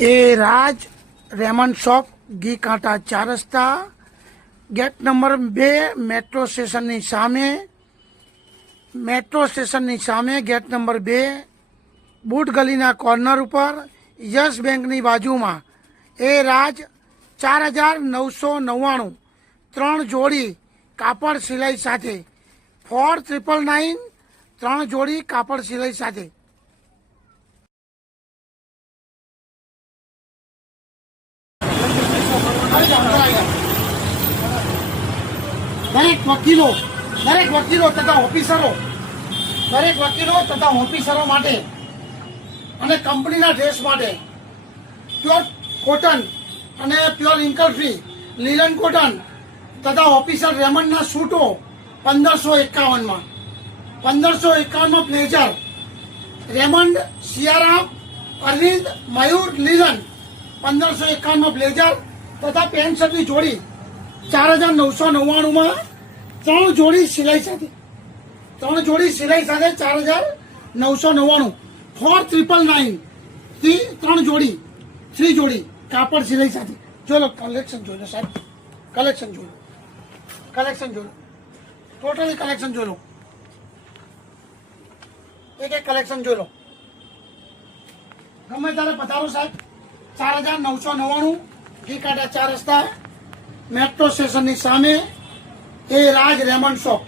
એ રાજ Ramon shop ઘી કાંટા 4 રસ્તા ગેટ નંબર 2 મેટ્રો સ્ટેશનની સામે ગેટ નંબર 2 બુટ ગલીના કોર્નર ઉપર યસ બેંકની બાજુમાં એ રાજ 4999 3 જોડી કાપડ સિલાઈ સાથે 4999 3 જોડી કાપડ સિલાઈ સાથે દરેક વકીલો તથા ઓફિસરો માટે અને કંપનીના ડ્રેસ માટે પ્યોર કોટન અને pure wrinkle free linen cotton તથા ઓફિસર રેમન્ડના સૂટો 1551માં 1551માં blazer Raymond Siyaram Arvind Mayur linen 1551માં બ્લેઝર તથા પેન્ટ શર્ટની જોડી 4999માં 3 જોડી સિલાઈ સાથે 4999 4999 થી 3 જોડી કાપડ સિલાઈ સાથે જોઈ લો કલેક્શન જોઈ લો સાહેબ કલેક્શન જોઈ લો ટોટલી કલેક્શન જોઈ લો એક કલેક્શન જોઈ લો ગમે ત્યારે પધારો સાહેબ 4999 ઘી કાંટા 4 રસ્તા મેટ્રો સ્ટેશનની સામે એ રાજ રેમન્ડ શોપ